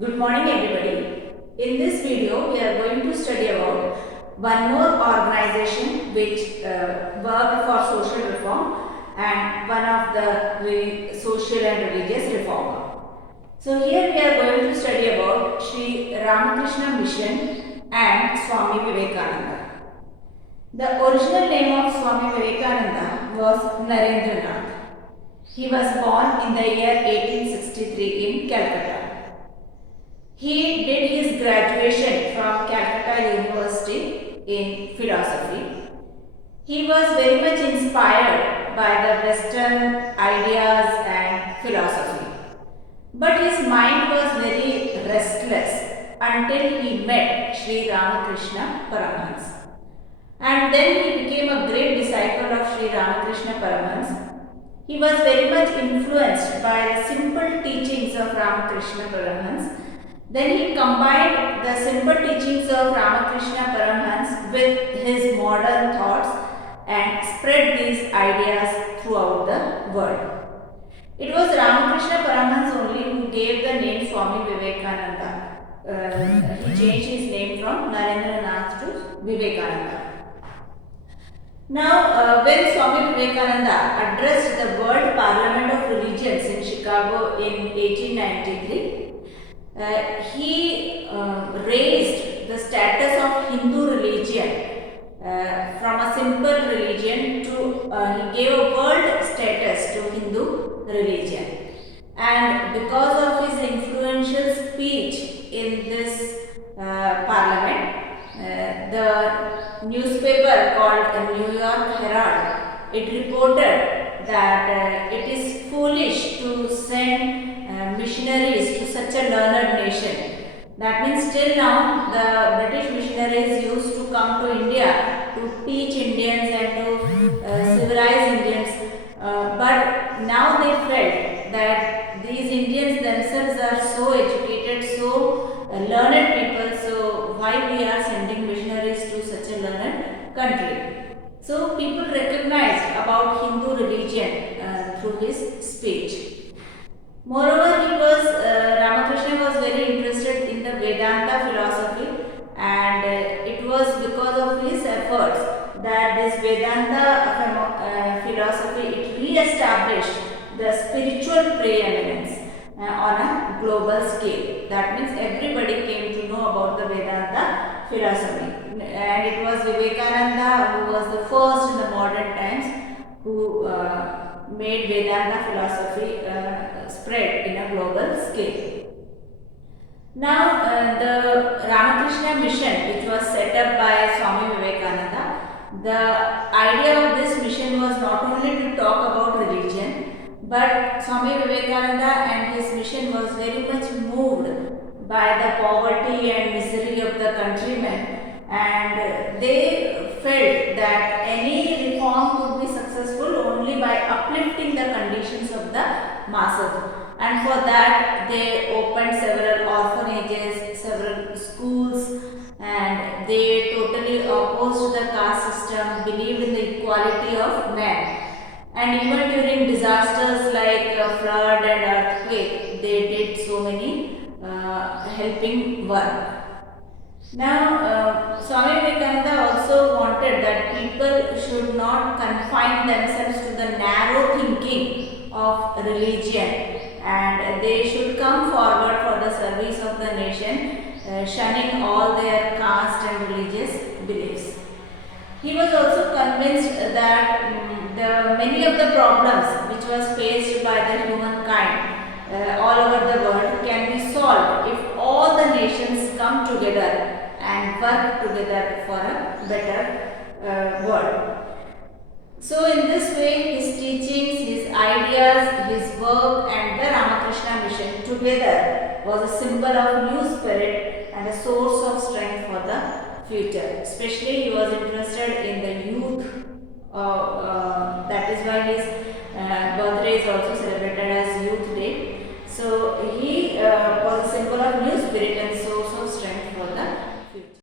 Good morning everybody. In this video we are going to study about one more organization which worked for social reform and one of the social and religious reformer. So here we are going to study about Sri Ramakrishna Mission and Swami Vivekananda. The original name of Swami Vivekananda was Narendranath. He was born in the year 1863 in Calcutta. He did his graduation from Calcutta University in philosophy. He was very much inspired by the Western ideas and philosophy. But his mind was very restless until he met Sri Ramakrishna Paramhans. And then he became a great disciple of Sri Ramakrishna Paramhans. He was very much influenced by the simple teachings of Ramakrishna Paramhans. Then he combined the simple teachings of Ramakrishna Paramhans with his modern thoughts and spread these ideas throughout the world. It was Ramakrishna Paramhans only who gave the name Swami Vivekananda. He changed his name from Narendranath to Vivekananda. Now, when Swami Vivekananda addressed the World Parliament of Religions in Chicago in 1893, he raised the status of Hindu religion from a simple religion to he gave a world status to Hindu religion. And because of his influential speech in this parliament, the newspaper called New York Herald, it reported that it is foolish to send missionaries to such a learned nation. That means till now the British missionaries used to come to India to teach Indians and to civilize Indians. But now they felt that these Indians themselves are so educated, so learned people, so why we are sending missionaries to such a learned country? So people recognized about Hindu religion through his speech. Moreover, Ramakrishna was very interested in the Vedanta philosophy, and it was because of his efforts that this Vedanta philosophy it re-established the spiritual preeminence on a global scale. That means everybody came to know about the Vedanta philosophy, and it was Vivekananda who was the first in the modern times who made Vedanta philosophy spread in a global scale. Now, the Ramakrishna mission, which was set up by Swami Vivekananda, the idea of this mission was not only to talk about religion, but Swami Vivekananda and his mission was very much moved by the poverty and misery of the countrymen, and they felt that any reform could be successful only by uplifting the conditions of the masses. And for that they opened several orphanages, several schools, and they totally opposed the caste system, believed in the equality of men. And even during disasters like flood and earthquake, they did so many helping work. Now, Swami Vivekananda also wanted that people should not confine themselves to the narrow thinking of religion, and they should come forward for the service of the nation, shunning all their caste and religious beliefs. He was also convinced that many of the problems which was faced by the humankind all over the world can be solved if all the nations come together and work together for a better world. So in this way, his teachings, his ideas, his work and the Ramakrishna mission together was a symbol of new spirit and a source of strength for the future. Especially he was interested in the youth. That is why his birthday is also celebrated as Youth Day. So he was a symbol of new spirit and